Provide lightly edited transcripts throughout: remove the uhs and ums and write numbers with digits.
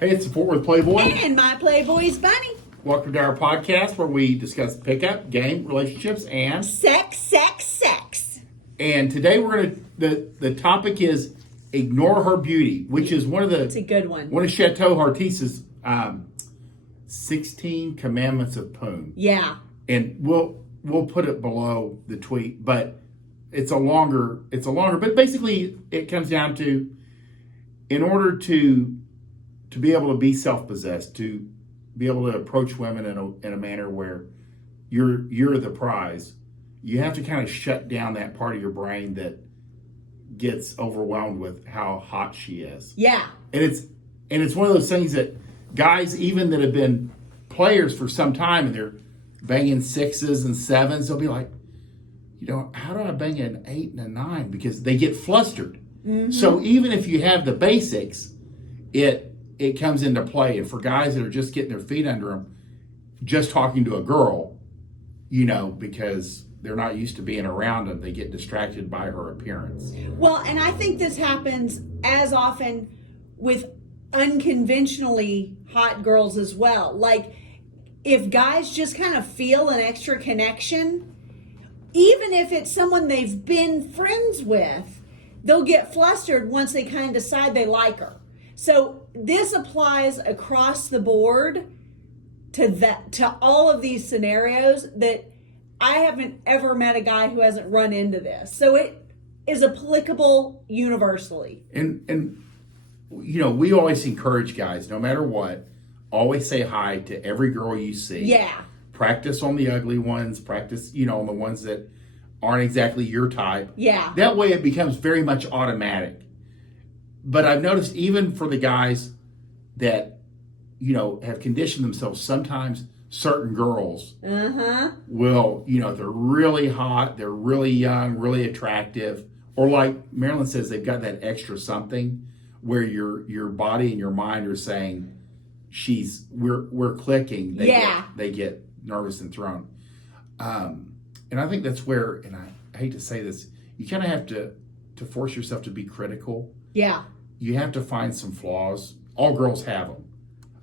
Hey, it's Worth Playboy. And my Playboys Bunny. Welcome to our podcast where we discuss pickup, game, relationships, and sex. And today we're gonna the topic is ignore her beauty, which is one of the It's a good one. One of CHATEAU HEARTISTE's 16 Commandments of Poon. Yeah. And we'll put it below the tweet, but it's a longer. But basically, it comes down to, in order to be able to be self-possessed, to be able to approach women in a manner where you're the prize, you have to kind of shut down that part of your brain that gets overwhelmed with how hot she is. Yeah. And it's one of those things that guys, even that have been players for some time and they're banging 6s and 7s, they'll be like, how do I bang an 8 and a 9? Because they get flustered. Mm-hmm. So even if you have the basics, it comes into play. And for guys that are just getting their feet under them, just talking to a girl, because they're not used to being around them, they get distracted by her appearance. Well, and I think this happens as often with unconventionally hot girls as well. Like, if guys just kind of feel an extra connection, even if it's someone they've been friends with, they'll get flustered once they kind of decide they like her. So this applies across the board to all of these scenarios, that I haven't ever met a guy who hasn't run into this. So it is applicable universally. And we always encourage guys, no matter what, always say hi to every girl you see. Yeah. Practice on the ugly ones. Practice, on the ones that aren't exactly your type. Yeah. That way it becomes very much automatic. But I've noticed even for the guys that, have conditioned themselves, sometimes certain girls will, if they're really hot, they're really young, really attractive, or like Marilyn says, they've got that extra something where your body and your mind are saying, we're clicking. They get nervous and thrown. And I think that's where, and I hate to say this, you kind of have to force yourself to be critical. Yeah. You have to find some flaws. All girls have them.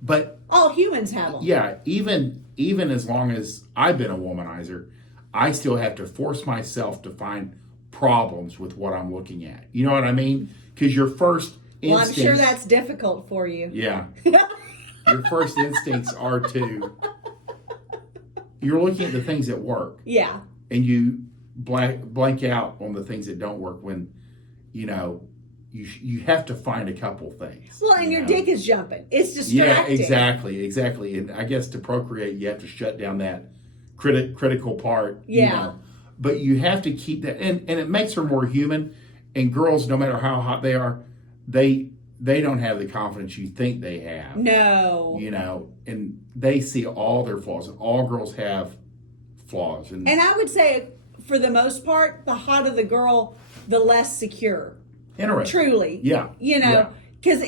But all humans have them. Yeah, even as long as I've been a womanizer, I still have to force myself to find problems with what I'm looking at. You know what I mean? Because your first instincts... Well, I'm sure that's difficult for you. Yeah. Your first instincts are you're looking at the things that work. Yeah. And you blank out on the things that don't work when, you have to find a couple things. Well, and your dick is jumping. It's distracting. Yeah, exactly. And I guess to procreate, you have to shut down that critical part. Yeah. But you have to keep that, and it makes her more human. And girls, no matter how hot they are, they don't have the confidence you think they have. No. And they see all their flaws. And all girls have flaws. And I would say, for the most part, the hotter the girl, the less secure. Interesting. Truly. Yeah. Because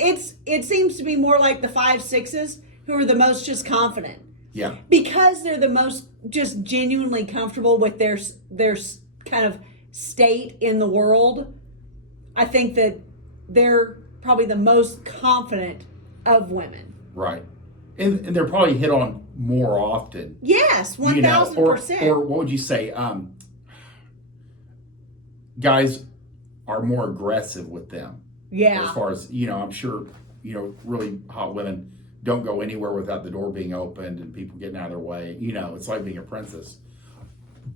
it seems to be more like the 5, 6s who are the most just confident. Yeah. Because they're the most just genuinely comfortable with their kind of state in the world. I think that they're probably the most confident of women. Right. And they're probably hit on more often. Yes, 1,000%. Or what would you say? Guys are more aggressive with them. Yeah. As far as, I'm sure, really hot women don't go anywhere without the door being opened and people getting out of their way. It's like being a princess.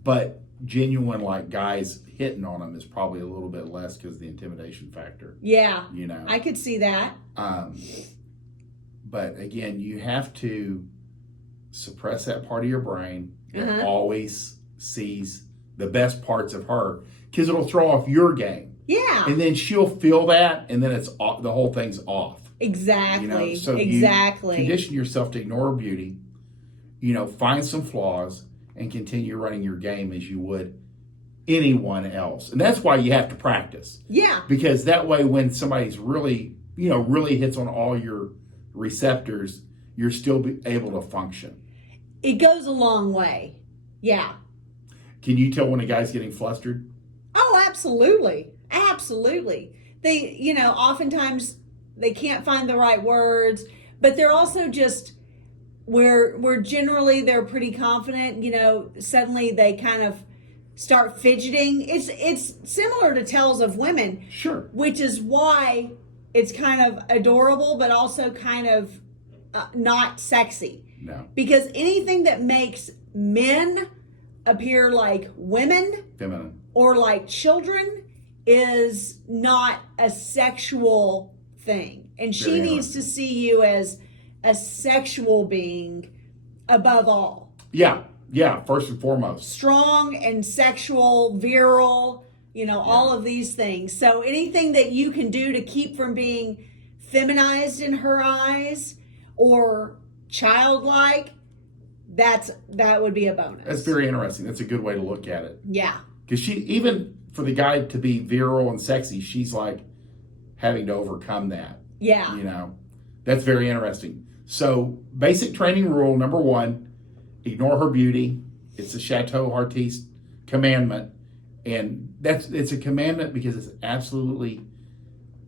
But genuine, like, guys hitting on them is probably a little bit less because of the intimidation factor. Yeah. I could see that. But again, you have to suppress that part of your brain that always sees the best parts of her, because it'll throw off your game. Yeah. And then she'll feel that, and then it's off, the whole thing's off. Exactly. So exactly. You condition yourself to ignore her beauty, find some flaws, and continue running your game as you would anyone else. And that's why you have to practice. Yeah. Because that way, when somebody's really hits on all your receptors, you're still able to function. It goes a long way. Yeah. Can you tell when a guy's getting flustered? Oh, absolutely. Absolutely. They, oftentimes they can't find the right words, but they're also just where generally they're pretty confident. Suddenly they kind of start fidgeting. It's similar to Tales of Women, Sure. which is why it's kind of adorable, but also kind of not sexy. No. Because anything that makes men appear like women, Feminine, or like children is not a sexual thing. And she Very needs to see you as a sexual being above all. Yeah. First and foremost. Strong and sexual, virile, all of these things. So anything that you can do to keep from being feminized in her eyes or childlike, that would be a bonus. That's very interesting. That's a good way to look at it. Yeah. Because even for the guy to be virile and sexy, she's like having to overcome that. Yeah. That's very interesting. So basic training rule number 1, ignore her beauty. It's a CHATEAU HEARTISTE commandment. And it's a commandment because it's absolutely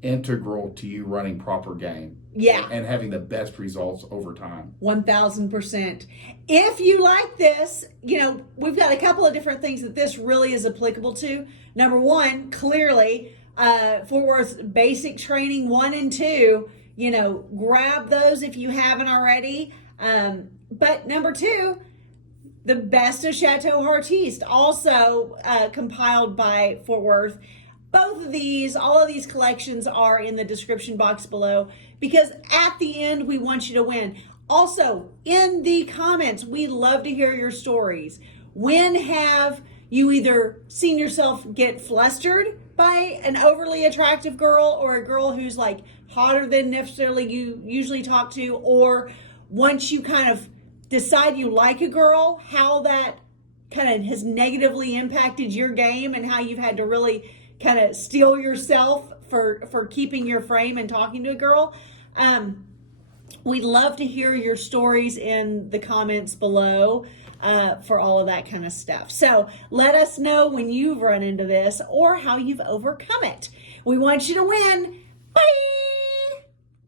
integral to you running proper game. Yeah. And having the best results over time. 1000%. If you like this, we've got a couple of different things that this really is applicable to. Number 1, clearly, Fort Worth basic training 1 and 2, grab those if you haven't already. But number 2, the best of CHATEAU HEARTISTE, also compiled by Fort Worth. All of these collections are in the description box below, because at the end, we want you to win. Also, in the comments, we love to hear your stories. When have you either seen yourself get flustered by an overly attractive girl, or a girl who's like hotter than necessarily you usually talk to, or once you kind of decide you like a girl, how that kind of has negatively impacted your game and how you've had to really kind of steel yourself for keeping your frame and talking to a girl. We'd love to hear your stories in the comments below for all of that kind of stuff. So let us know when you've run into this or how you've overcome it. We want you to win. Bye!